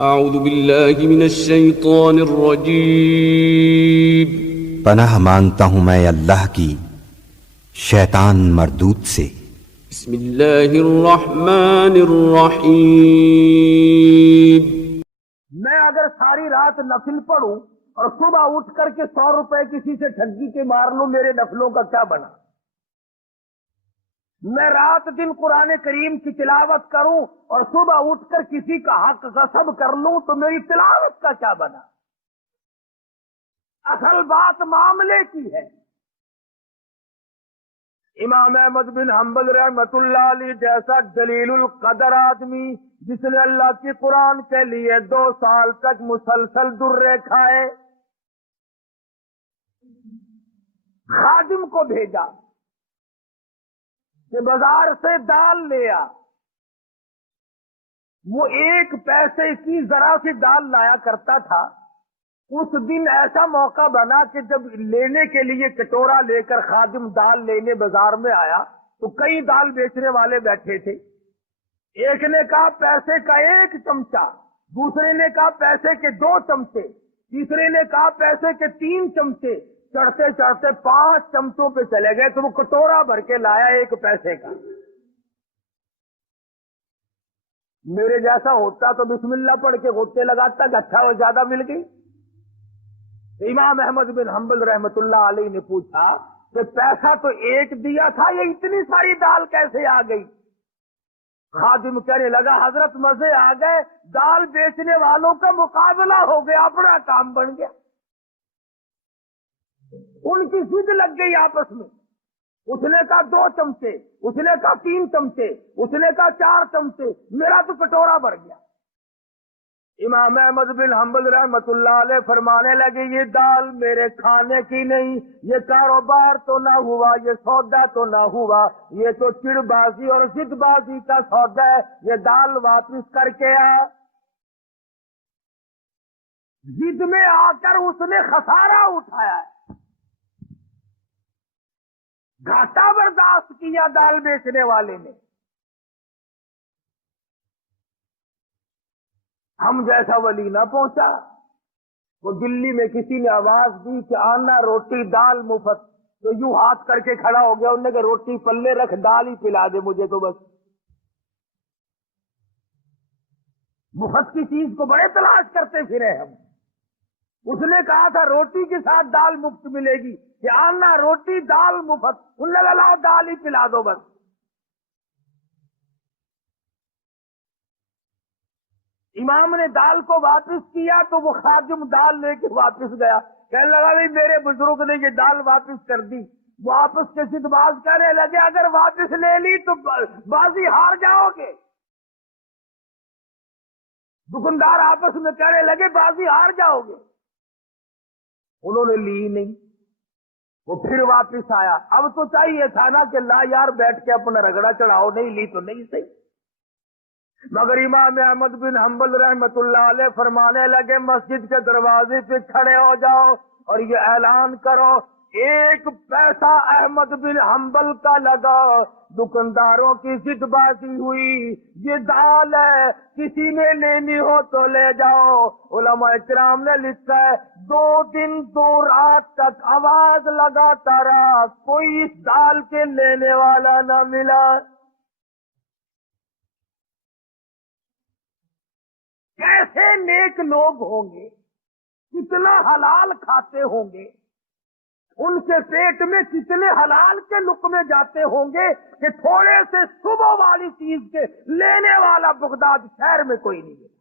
اعوذ باللہ من الشیطان الرجیم پناہ مانگتا ہوں میں اللہ کی شیطان مردود سے۔ بسم اللہ الرحمن الرحیم۔ میں اگر ساری رات نفل پڑھوں اور صبح اٹھ کر کے 100 روپے کسی سے ٹھگی کے مار لوں، میرے نفلوں کا کیا بنا؟ میں رات دن قرآن کریم کی تلاوت کروں اور صبح اٹھ کر کسی کا حق غصب کر لوں تو میری تلاوت کا کیا بنا؟ اصل بات معاملے کی ہے۔ امام احمد بن حنبل رحمت اللہ علیہ جیسا جلیل القدر آدمی، جس نے اللہ کی قرآن کے لیے 2 سال تک مسلسل درے کھائے، خادم کو بھیجا کہ بازار سے دال لے آ۔ وہ 1 پیسے کی ذرا سی دال لایا کرتا تھا۔ اس دن ایسا موقع بنا کہ جب لینے کے لیے کٹورا لے کر خادم دال لینے بازار میں آیا تو کئی دال بیچنے والے بیٹھے تھے۔ ایک نے کہا پیسے کا 1 چمچہ، دوسرے نے کہا پیسے کے 2 چمچے، تیسرے نے کہا پیسے کے 3 چمچے۔ چڑھتے چڑھتے 5 چمچوں پہ چلے گئے تو وہ کٹورا بھر کے لایا 1 پیسے کا۔ میرے جیسا ہوتا تو بسم اللہ پڑھ کے غصے لگاتا کہ اچھا وہ زیادہ مل گئی۔ امام احمد بن حنبل رحمت اللہ علیہ نے پوچھا کہ پیسہ تو 1 دیا تھا، یہ اتنی ساری دال کیسے آ گئی؟ خادم کہنے لگا حضرت مزے آ گئے، دال بیچنے والوں کا مقابلہ ہو گیا، اپنا کام بن گیا۔ ان کی ضد لگ گئی آپس میں۔ اس نے کہا 2 چمچے، اس نے کہا 3 چمچے، اس نے کہا 4 چمچے، میرا تو کٹورا بھر گیا۔ امام احمد بن حنبل رحمت اللہ علیہ فرمانے لگے یہ دال میرے کھانے کی نہیں، یہ کاروبار تو نہ ہوا، یہ سودا تو نہ ہوا، یہ تو چڑ بازی اور ضد بازی کا سودا ہے، یہ دال واپس کر کے آ۔ ضد میں آ کر اس نے خسارہ اٹھایا ہے، گھاٹا برداشت کیا دال بیچنے والے نے۔ ہم جیسا ولی نہ پہنچا۔ وہ دلی میں کسی نے آواز دی کہ آنا روٹی دال مفت، تو یوں ہاتھ کر کے کھڑا ہو گیا، انہوں نے کہا روٹی پلے رکھ، دال ہی پلا دے مجھے تو بس۔ مفت کی چیز کو بڑے تلاش کرتے پھرے ہم۔ اس نے کہا تھا روٹی کے ساتھ دال مفت ملے گی، کہ آنا روٹی دال مفت، انہوں نے کہا لاؤ دال ہی پلا دو بس۔ امام نے دال کو واپس کیا تو وہ خادم دال لے کے واپس گیا، کہنے لگا بھائی میرے بزرگ نے یہ دال واپس کر دی۔ وہ آپس کے ضد باز کہنے لگے اگر واپس لے لی تو بازی ہار جاؤ گے۔ دکاندار آپس میں کہنے لگے بازی ہار جاؤ گے۔ انہوں نے لی نہیں، وہ پھر واپس آیا۔ اب تو چاہیے تھا نا کہ لا یار بیٹھ کے اپنا رگڑا چڑھاؤ، نہیں لی تو نہیں صحیح۔ مگر امام احمد بن حنبل رحمت اللہ علیہ فرمانے لگے مسجد کے دروازے پہ کھڑے ہو جاؤ اور یہ اعلان کرو 1 پیسہ احمد بن حنبل کا لگا، دکانداروں کی ضد بازی ہوئی، یہ دال ہے، کسی نے لینی ہو تو لے جاؤ۔ علماء کرام نے لکھا ہے 2 دن 2 رات تک آواز لگاتا رہا، کوئی اس دال کے لینے والا نہ ملا۔ کیسے نیک لوگ ہوں گے، کتنا حلال کھاتے ہوں گے، ان کے پیٹ میں کتنے حلال کے لقمے جاتے ہوں گے کہ تھوڑے سے صبح والی چیز کے لینے والا بغداد شہر میں کوئی نہیں ہے۔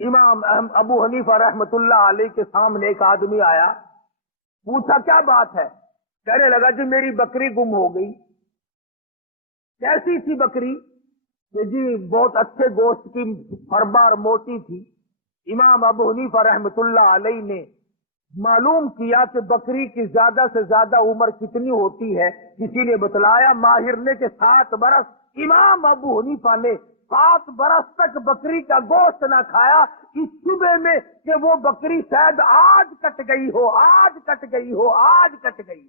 امام ابو حنیفہ رحمت اللہ علیہ کے سامنے ایک آدمی آیا، پوچھا کیا بات ہے؟ کہنے لگا جی میری بکری گم ہو گئی۔ کیسی تھی بکری؟ کہ جی بہت اچھے گوشت کی، فربار موٹی تھی۔ امام ابو حنیفہ رحمت اللہ علیہ نے معلوم کیا کہ بکری کی زیادہ سے زیادہ عمر کتنی ہوتی ہے، کسی نے بتلایا ماہر نے کہ 7 برس۔ امام ابو حنیفہ نے 7 برس تک بکری کا گوشت نہ کھایا، اس صبح میں کہ وہ بکری شاید آج کٹ گئی ہو، آج کٹ گئی ہو، آج کٹ گئی ہو۔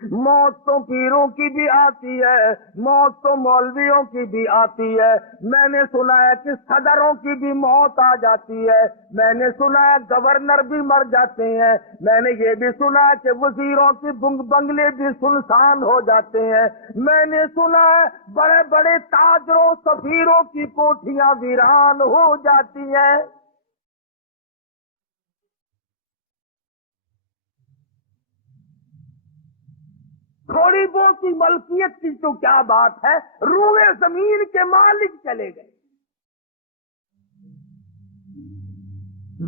موت تو پیروں کی بھی آتی ہے، موت تو مولویوں کی بھی آتی ہے، میں نے سنا ہے کہ صدروں کی بھی موت آ جاتی ہے، میں نے سنا ہے گورنر بھی مر جاتے ہیں، میں نے یہ بھی سنا ہے کہ وزیروں کی بنگلے بھی سنسان ہو جاتے ہیں، میں نے سنا ہے بڑے بڑے تاجروں سفیروں کی کوٹھیاں ویران ہو جاتی ہیں۔ تھوڑی بہت کی ملکیت کی تو کیا بات ہے، روئے زمین کے مالک چلے گئے،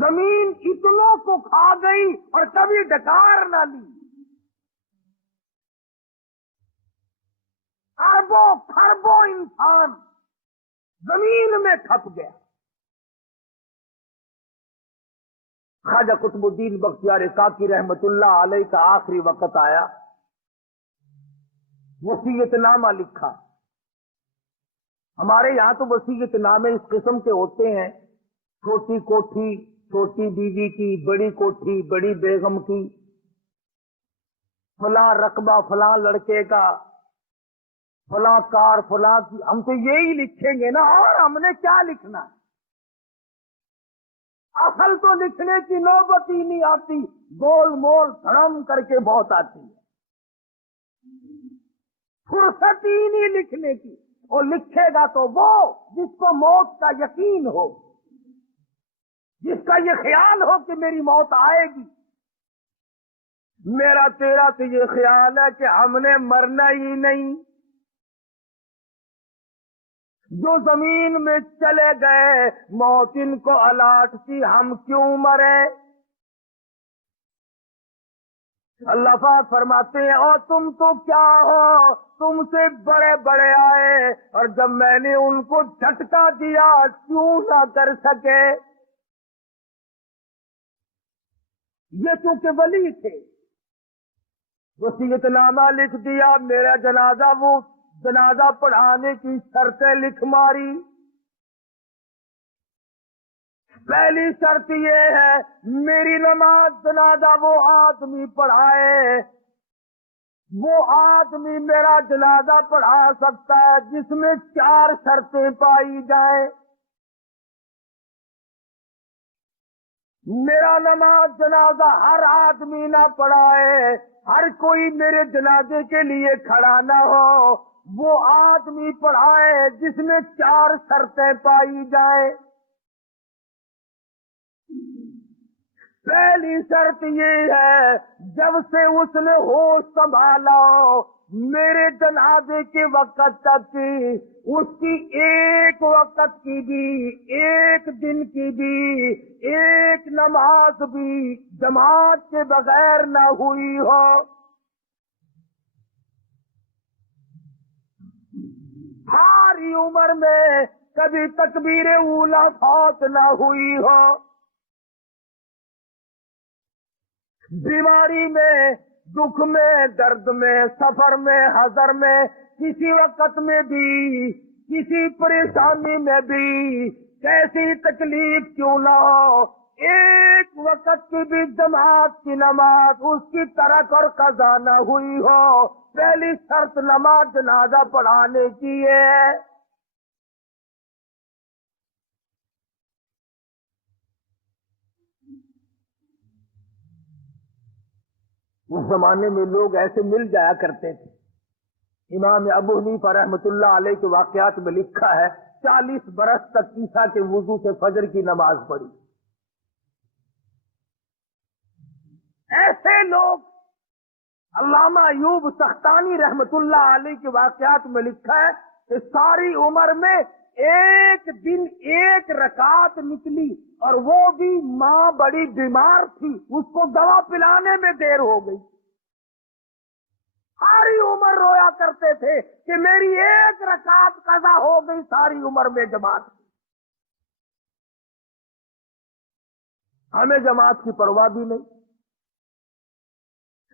زمین اتنوں کو کھا گئی اور کبھی ڈکار نہ لی، اربوں خربوں انسان زمین میں کھپ گیا۔ خواجہ قطب الدین بختیار کاکی رحمت اللہ علیہ کا آخری وقت آیا، وصیت نامہ لکھا۔ ہمارے یہاں تو وصیت نامے اس قسم کے ہوتے ہیں، چھوٹی کوٹھی چھوٹی بیوی کی، بڑی کوٹھی بڑی بیگم کی، فلاں رقبہ فلاں لڑکے کا، فلاں کار فلاں کی، ہم تو یہی لکھیں گے نا، اور ہم نے کیا لکھنا ہے؟ اصل تو لکھنے کی نوبت ہی نہیں آتی، گول مول دھڑم کر کے بہت آتی ہے، فرصت ہی نہیں لکھنے کی۔ اور لکھے گا تو وہ جس کو موت کا یقین ہو، جس کا یہ خیال ہو کہ میری موت آئے گی۔ میرا تیرا تو یہ خیال ہے کہ ہم نے مرنا ہی نہیں، جو زمین میں چلے گئے موت ان کو الاٹ کی، ہم کیوں مرے؟ اللہ پاک فرماتے ہیں اور تم تو کیا ہو، تم سے بڑے بڑے آئے اور جب میں نے ان کو جھٹکا دیا کیوں نہ کر سکے؟ یہ چونکہ ولی تھے، وصیت نامہ لکھ دیا، میرا جنازہ وہ جنازہ پڑھانے کی شرطیں لکھ ماری۔ پہلی شرط یہ ہے میری نماز جنازہ وہ آدمی پڑھائے، وہ آدمی میرا جنازہ پڑھا سکتا ہے جس میں 4 شرطیں پائی جائیں۔ میرا نماز جنازہ ہر آدمی نہ پڑھائے، ہر کوئی میرے جنازے کے لیے کھڑا نہ ہو، وہ آدمی پڑھائے جس میں 4 شرطیں پائی جائیں۔ پہلی شرط یہ ہے جب سے اس نے ہوش سنبھالا میرے جنازے کے وقت تک اس کی ایک وقت کی بھی، ایک دن کی بھی، ایک نماز بھی جماعت کے بغیر نہ ہوئی ہو۔ ساری عمر میں کبھی تکبیر اولا فوت نہ ہوئی ہو، بیماری میں، دکھ میں، درد میں، سفر میں، حضر میں، کسی وقت میں بھی، کسی پریشانی میں بھی، کیسی تکلیف کیوں نہ ہو، ایک وقت کی بھی جماعت کی نماز اس کی ترک اور قضا نہ ہوئی ہو۔ پہلی شرط نماز جنازہ پڑھانے کی ہے۔ اس زمانے میں لوگ ایسے مل جایا کرتے تھے۔ امام ابو حنیفہ رحمت اللہ علیہ کے واقعات میں لکھا ہے 40 برس تک عیسیٰ کے وضو سے فجر کی نماز پڑھی۔ ایسے لوگ، علامہ ایوب سختانی رحمت اللہ علیہ کے واقعات میں لکھا ہے کہ ساری عمر میں ایک دن 1 رکعت نکلی اور وہ بھی ماں بڑی بیمار تھی، اس کو دوا پلانے میں دیر ہو گئی۔ ساری عمر رویا کرتے تھے کہ میری 1 رکعت قضا ہو گئی، ساری عمر میں جماعت۔ ہمیں جماعت کی پرواہ بھی نہیں،